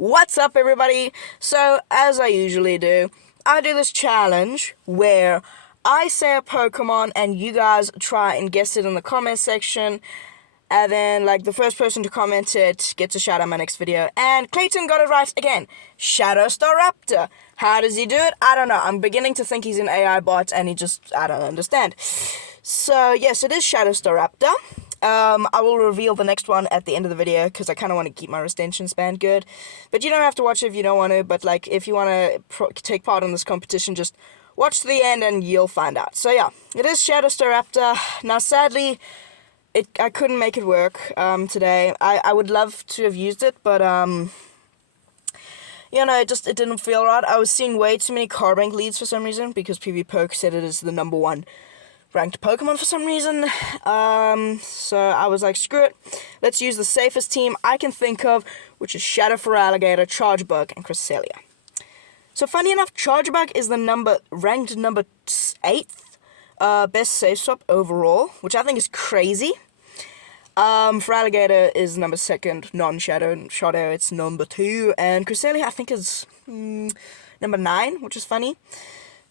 What's up, everybody? So, as I usually do, I do this challenge where I say a Pokemon and you guys try and guess it in the comment section. And then, the first person to comment it gets a shout out in my next video. And Clayton got it right again. Shadow Staraptor. How does he do it? I don't know. I'm beginning to think he's an AI bot and I don't understand. So, yes, it is Shadow Staraptor. I will reveal the next one at the end of the video because I kind of want to keep my retention span good. But you don't have to watch it if you don't want to. But, if you want to take part in this competition, just watch to the end and you'll find out. So, yeah, it is Shadow Staraptor. Now, sadly, I couldn't make it work today. I would love to have used it, but, it didn't feel right. I was seeing way too many card rank leads for some reason because PvPoke said it is the number one ranked Pokemon for some reason. So I was like, screw it. Let's use the safest team I can think of, which is Shadow Feraligatr, Chargebug, and Cresselia. So funny enough, Chargebug is ranked number 8th best safe swap overall, which I think is crazy. Feraligatr is number 2nd, non-Shadow. Shadow, it's number 2, and Cresselia I think is number 9, which is funny.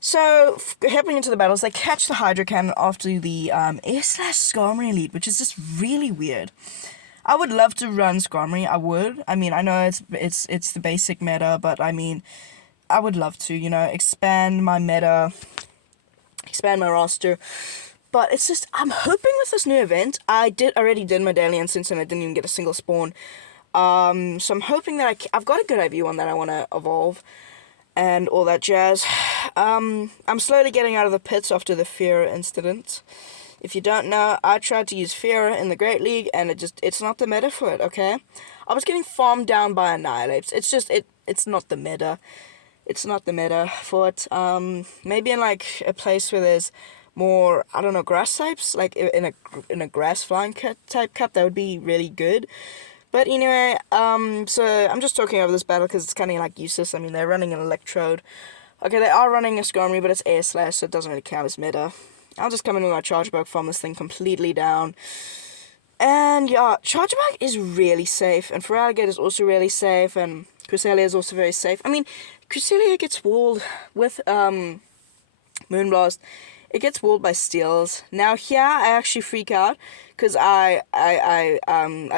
So, hopping into the battles, they catch the Hydro Cannon after the Air/Skarmory lead, which is just really weird. I would love to run Skarmory, I would. I mean, I know it's the basic meta, but I mean, I would love to, expand my meta, expand my roster. But it's just, I'm hoping with this new event, I already did my daily instance and I didn't even get a single spawn. So I'm hoping that I've got a good IV one that I want to evolve and all that jazz. I'm slowly getting out of the pits after the Fear incident. If you don't know, I tried to use Fear in the Great League, and it's not the meta for it, okay? I was getting farmed down by Annihilates. It's not the meta. It's not the meta for it. Maybe in, a place where there's more, I don't know, grass types, in a grass flying type cup, that would be really good. But anyway, so I'm just talking over this battle because it's kind of useless. I mean, they're running an Electrode. Okay, they are running a Skarmory, but it's Air Slash, so it doesn't really count as meta. I'll just come in with my Chargebug, farm this thing completely down. And yeah, Chargebug is really safe, and Feraligatr is also really safe, and Cresselia is also very safe. I mean, Cresselia gets walled with Moonblast. It gets walled by Steels. Now here, I actually freak out because I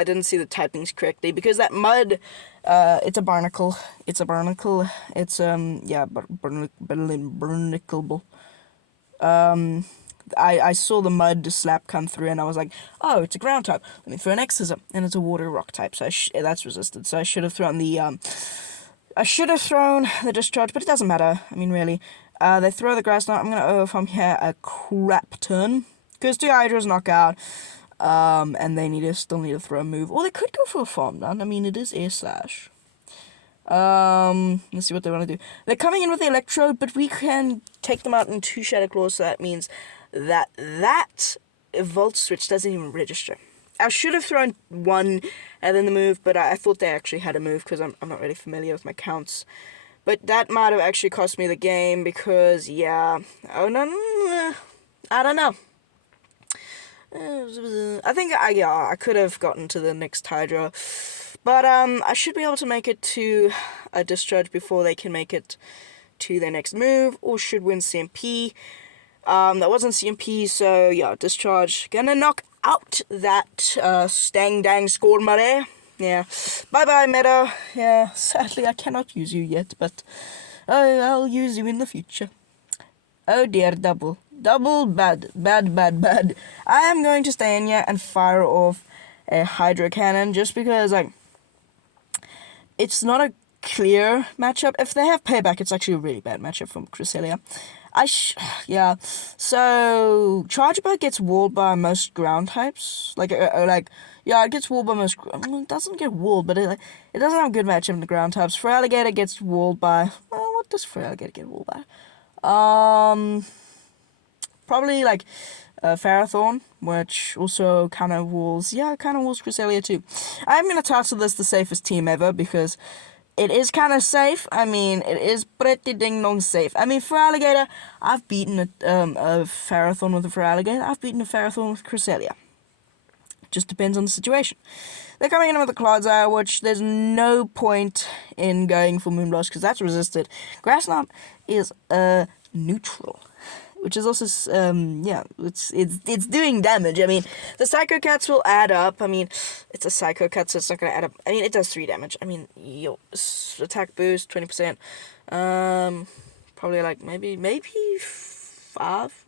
didn't see the typings correctly because that mud, it's a barnacle. It's a barnacle. It's barnacleable. I saw the mud slap come through and I was like, oh, it's a ground type. Let me throw an Exorcism, and it's a water rock type, so that's resisted. So I should have thrown the discharge, but it doesn't matter. I mean, really. They throw the grass down. I'm going to overfarm here a crap ton. Because 2 Hydras knock out. And they still need to throw a move. Or they could go for a farm down. I mean, it is Air Slash. Let's see what they want to do. They're coming in with the Electrode, but we can take them out in 2 Shadow Claws. So that means that Volt Switch doesn't even register. I should have thrown 1 and then the move, but I thought they actually had a move because I'm not really familiar with my counts. But that might have actually cost me the game because, yeah, I don't know. I think, I could have gotten to the next Hydra. But, I should be able to make it to a discharge before they can make it to their next move, or should win CMP. That wasn't CMP, so, yeah, discharge. Gonna knock out that, Stang Dang Skarmory. Yeah, bye-bye, meta. Yeah, sadly, I cannot use you yet, but I'll use you in the future. Oh dear, double bad. I am going to stay in here and fire off a Hydro Cannon, just because, it's not a clear matchup. If they have Payback, it's actually a really bad matchup from Cresselia. Yeah, so Chargebug gets walled by most ground types, yeah, it gets walled by most, it doesn't get walled, but it doesn't have a good matchup in the ground types. Feraligatr gets walled by, well, what does Feraligatr get walled by? Probably, Ferrothorn, which also kind of walls Cresselia too. I'm going to title this the safest team ever, because it is kind of safe. I mean, it is pretty ding-dong safe. I mean, Feraligatr, I've beaten a Ferrothorn with a Feraligatr. I've beaten a Ferrothorn with Cresselia. Just depends on the situation. They're coming in with the Clodsire, which there's no point in going for Moonblast because that's resisted. Grass Knot is neutral, which is also it's doing damage. I mean, the Psycho Cats will add up. I mean, it's a Psycho Cat, so it's not gonna add up. I mean, it does 3 damage. I mean, your attack boost 20%. Probably like maybe 5,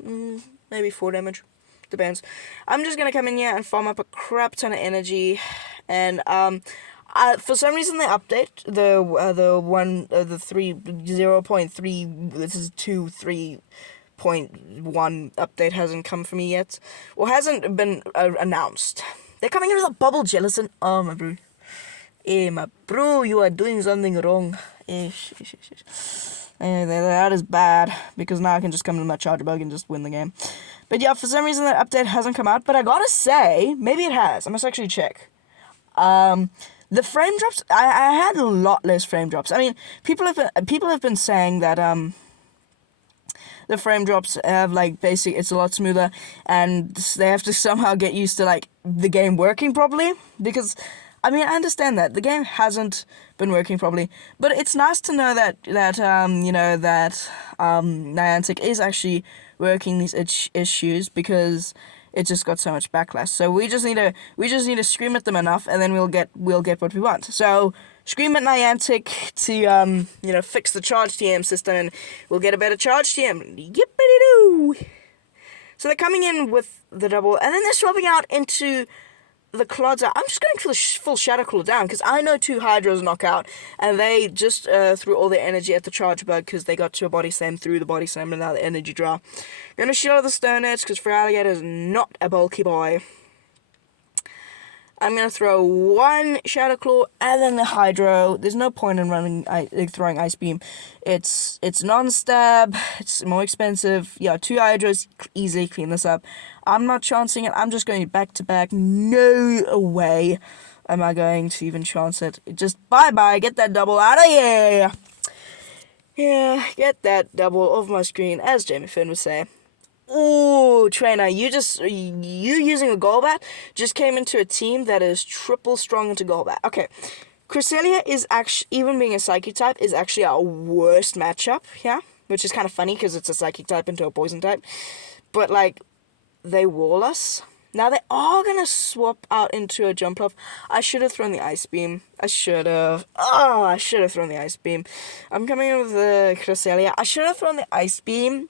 maybe 4 damage. Depends. I'm just gonna come in here and farm up a crap ton of energy, and for some reason they update the 0.3. This is 2.3.1 update hasn't come for me yet, or hasn't been announced. They're coming in with a bubble gelatin. Oh my bro, my bro, you are doing something wrong. That is bad, because now I can just come to my Charger Bug and just win the game. But yeah, for some reason that update hasn't come out, but I gotta say, maybe it has. I must actually check. The frame drops, I had a lot less frame drops. I mean, people have been saying that the frame drops have like it's a lot smoother, and they have to somehow get used to like the game working properly, because I mean, I understand that the game hasn't been working properly, but it's nice to know that Niantic is actually working these issues, because it just got so much backlash. So we just need to scream at them enough, and then we'll get what we want. So scream at Niantic to fix the charge TM system, and we'll get a better charge TM. Yippity doo! So they're coming in with the double, and then they're swapping out into the Clodsire. I'm just going for the full Shadow Claw down, because I know 2 Hydros knock out, and they just threw all their energy at the Charge Bug, because they got to a Body Slam through the Body Slam, and now the energy draw. Going to shield the Stone Edge, because Feraligatr is not a bulky boy. I'm going to throw 1 Shadow Claw, and then the Hydro. There's no point in throwing Ice Beam. It's non-stab, it's more expensive. Yeah, 2 Hydros, easily clean this up. I'm not chancing it, I'm just going back-to-back. No way am I going to even chance it. Just bye-bye, get that double out of here. Yeah, get that double off my screen, as Jamie Finn would say. Ooh, Trainer, you using a Golbat just came into a team that is triple strong into Golbat. Okay, Cresselia is actually, even being a Psychic type, is actually our worst matchup, yeah? Which is kind of funny, because it's a Psychic type into a Poison type. But, like, they wall us. Now they are going to swap out into a Jump Off. I should have thrown the Ice Beam. I should have thrown the Ice Beam. I'm coming in with the Cresselia. I should have thrown the Ice Beam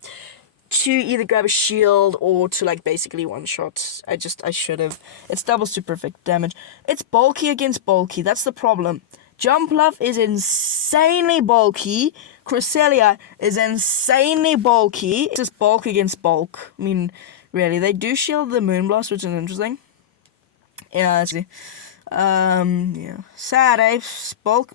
to either grab a shield or to like basically one shot. I should have. It's double super perfect damage. It's bulky against bulky. That's the problem. Jumpluff is insanely bulky. Cresselia is insanely bulky. It's just bulk against bulk. I mean, really, they do shield the Moonblast, which is interesting. Yeah, actually. Yeah. Sad, eh? Bulk.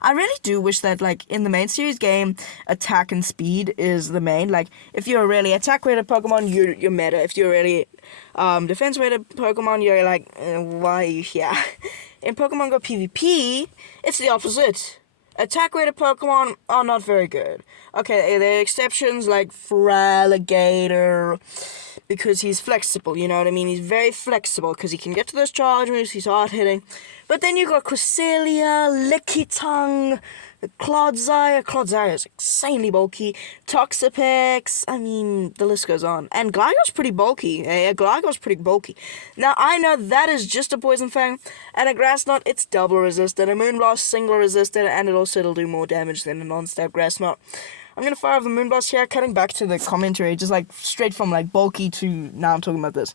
I really do wish that, like, in the main series game, attack and speed is the main. Like, if you're a really attack-rated Pokemon, you're meta. If you're a really defense-rated Pokemon, you're like, why are you here? In Pokemon Go PVP, it's the opposite. Attack-rated Pokemon are not very good. Okay, there are exceptions like Feraligatr, because he's flexible, you know what I mean? He's very flexible, because he can get to those charge moves, he's hard-hitting. But then you got Cresselia, Lickitung, the Clodsire. Clodsire is insanely bulky. Toxapex, I mean, the list goes on. And Gligar's pretty bulky. Gligar's pretty bulky. Now, I know that is just a Poison Fang, and a Grass Knot, it's double resisted. A Moonblast, single resisted, and it'll do more damage than a non-stab Grass Knot. I'm going to fire off the Moonblast here, cutting back to the commentary, just like straight from like bulky to now I'm talking about this.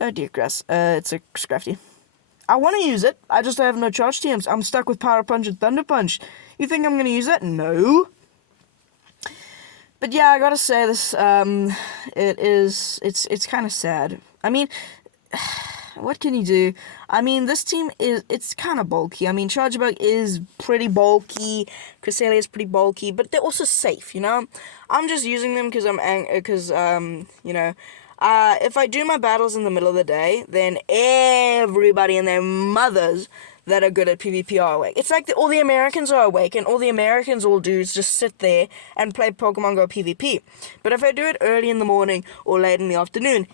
Oh dear, Grass. It's a Scrafty. I want to use it, I just have no charge TMs. I'm stuck with Power Punch and Thunder Punch. You think I'm going to use it? No. But yeah, I gotta say this, it's kind of sad. I mean, what can you do? I mean, this team it's kind of bulky. I mean, Charger Bug is pretty bulky, Cresselia is pretty bulky, but they're also safe, you know? I'm just using them because if I do my battles in the middle of the day, then everybody and their mothers that are good at PvP are awake. It's like all the Americans are awake, and all the Americans will do is just sit there and play Pokemon Go PvP. But if I do it early in the morning or late in the afternoon,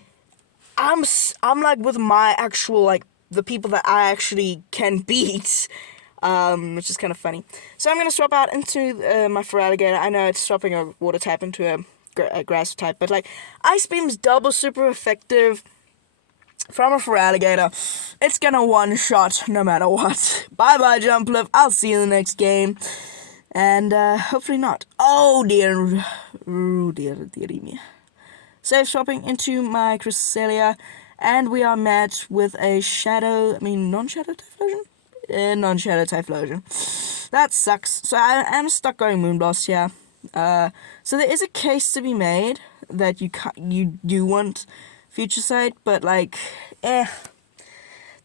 I'm like with my actual, like, the people that I actually can beat, which is kind of funny. So I'm gonna swap out into my Feraligatr. I know it's swapping a water type into a grass type, but like Ice Beam's double super effective from a Feraligatr. It's gonna one shot no matter what. Bye bye Jumpluff. I'll see you in the next game, and hopefully not. Oh dear, dearie me. Save swapping into my Cresselia, and we are met with a non-shadow Typhlosion? Non-shadow Typhlosion. That sucks. So I am stuck going Moonblast here. So there is a case to be made that you do want Future Sight, but like, then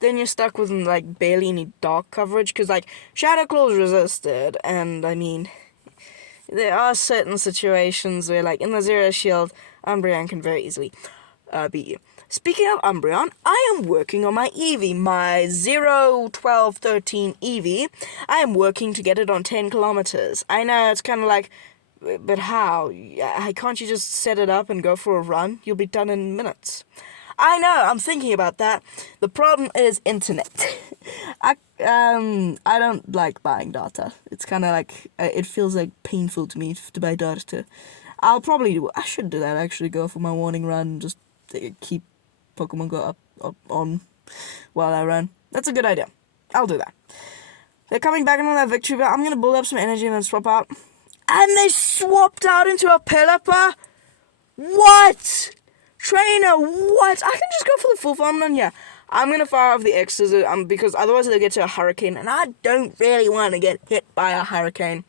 you're stuck with like barely any dark coverage, because like Shadow Claw's resisted, and I mean, there are certain situations where like in the Zero Shield, Umbreon can very easily beat you. Speaking of Umbreon, I am working on my Eevee, my 0, 12, 13 Eevee. I am working to get it on 10 kilometers. I know, it's kind of like, but how? Can't you just set it up and go for a run? You'll be done in minutes. I know, I'm thinking about that. The problem is internet. I don't like buying data. It's kind of like, it feels like painful to me to buy data. I should do that actually, go for my morning run, just keep Pokemon Go up on while I run. That's a good idea. I'll do that. They're coming back into that victory, but I'm going to build up some energy and then swap out. And they swapped out into a Pelipper? What? Trainer, what? I can just go for the full farm run here. I'm going to fire off the X's because otherwise they'll get to a Hurricane, and I don't really want to get hit by a Hurricane.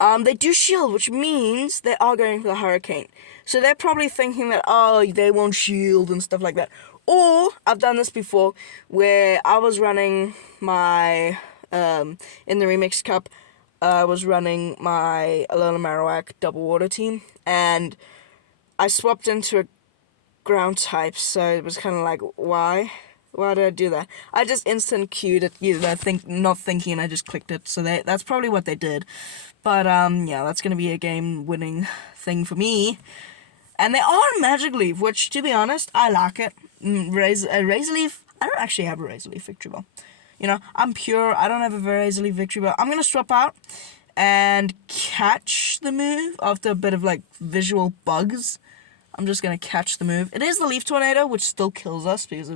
They do shield, which means they are going for the Hurricane. So they're probably thinking that, oh, they won't shield and stuff like that. Or, I've done this before, where I was running my, in the Remix Cup, I was running my Alola Marowak double water team, and I swapped into a ground type, so it was kind of like, why? Why did I do that? I just instant queued it, not thinking, and I just clicked it, so that's probably what they did. But, yeah, that's going to be a game-winning thing for me. And they are Magic Leaf, which, to be honest, I like it. Razor Leaf, I don't actually have a Razor Leaf Victory Ball. You know, I'm pure, I don't have a Razor Leaf Victory Ball. I'm going to swap out and catch the move after a bit of, like, visual bugs. I'm just going to catch the move. It is the Leaf Tornado, which still kills us because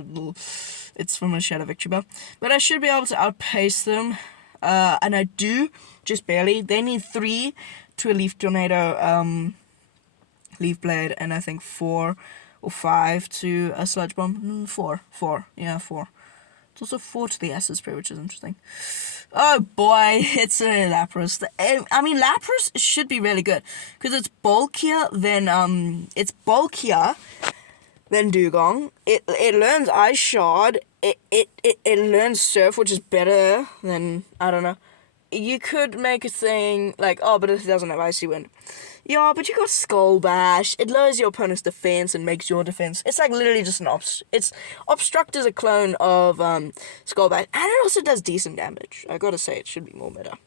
it's from a Shadow Victory Ball. But I should be able to outpace them. And I do, just barely. They need 3 to a Leaf Tornado, Leaf Blade, and I think 4 or 5 to a Sludge Bomb. 4. Yeah, 4. It's also 4 to the Acid Spray, which is interesting. Oh boy, it's a Lapras. I mean, Lapras should be really good, because it's bulkier than Dugong. It learns Ice Shard. It learns Surf, which is better than, I don't know. You could make a thing like, oh, but it doesn't have Icy Wind. Yeah, but you got Skull Bash. It lowers your opponent's defense and makes your defense. It's like literally just it's Obstruct is a clone of Skull Bash, and it also does decent damage. I gotta say, it should be more meta.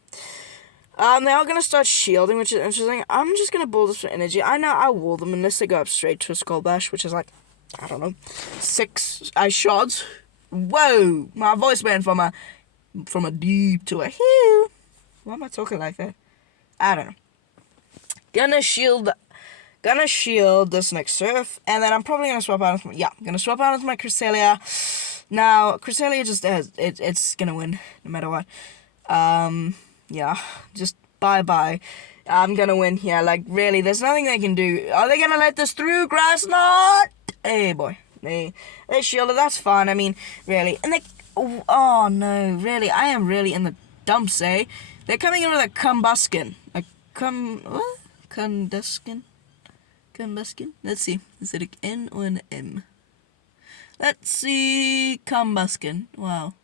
They are gonna start shielding, which is interesting. I'm just gonna build this for energy. I know I wall them unless they go up straight to a Skull Bash, which is like, I don't know, 6 Ice Shards. Whoa, my voice went from a deep to a hue. Why am I talking like that? I don't know. Gonna shield this next Surf, and then I'm probably gonna swap out. Gonna swap out with my Cresselia. Now Cresselia just it's gonna win no matter what. Yeah, just bye. I'm gonna win here. Like really, there's nothing they can do. Are they gonna let this through, Grass Knot? Hey boy, they shielded. That's fine. I mean, really, and oh no, really, I am really in the dumps, eh? They're coming in with a Combuskin. What? Combuskin? Let's see. Is it an N or an M? Let's see. Combuskin. Wow.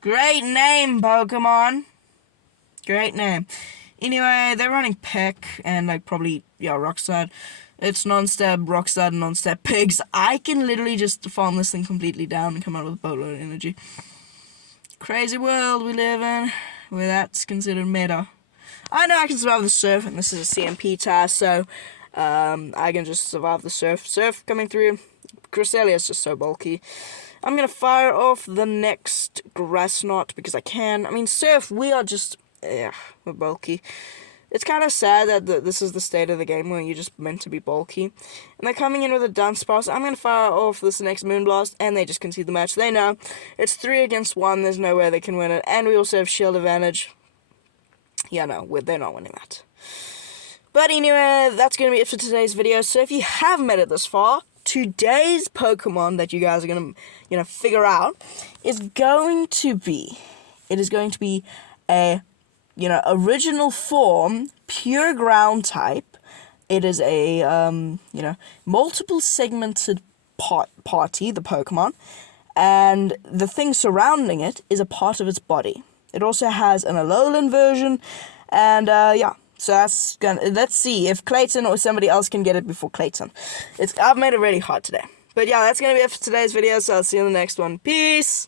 Great name, Pokemon. Great name. Anyway, they're running Peck and like probably, Rockslide. It's non-stab, Rockslide, and non-stab Pigs. I can literally just farm this thing completely down and come out with a boatload of energy. Crazy world we live in, where that's considered meta. I know I can survive the Surf, and this is a CMP task, so I can just survive the Surf. Surf coming through. Cresselia is just so bulky. I'm going to fire off the next Grass Knot because I can. I mean, Surf, we are just... yeah, we're bulky. It's kind of sad that this is the state of the game where you're just meant to be bulky. And they're coming in with a Dunsparce. I'm going to fire off this next Moonblast, and they just concede the match. They know it's 3 against 1. There's no way they can win it. And we also have shield advantage. Yeah, no, they're not winning that. But anyway, that's going to be it for today's video. So if you have made it this far, today's Pokemon that you guys are going to, figure out is going to be... it is going to be a... original form, pure ground type. It is a, multiple segmented party, the Pokemon, and the thing surrounding it is a part of its body. It also has an Alolan version, and, yeah. So let's see if Clayton or somebody else can get it before Clayton. I've made it really hard today. But yeah, that's gonna be it for today's video, so I'll see you in the next one. Peace!